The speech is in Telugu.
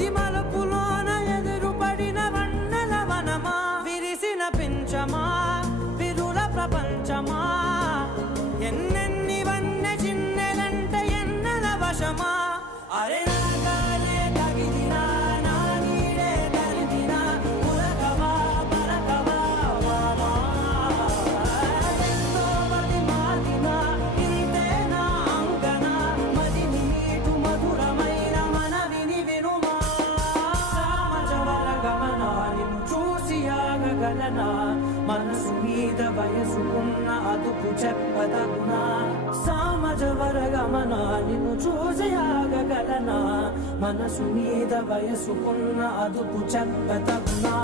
ప్రతి మలుపులోన ఎదురుపడిన వన్నెల వనమా, విరిసిన పించమా విరుల ప్రపంచమా, ఎన్నెన్ని వన్నె చిన్నెలంటే ఎన్నెల వశమా. అరే నాగాలే తగిలినా నా నీడే తరిమినా ఉరకవా పరకవా వామా. ఎంతో మది మాదినా ఇంతే నా అంగన, మదిని నీటు మధురమైన మనవిని వినుమా. సామజవర గమనా నిన్ను చూసి ఆగగలనా, మనసు మీద వయసుకున్న అదుపు చెప్పదగునా. సామజవర గమనా నిన్ను చూసి ఆగగలనా, మనసు మీద వయసుకున్న అదుపు చెప్పదగునా.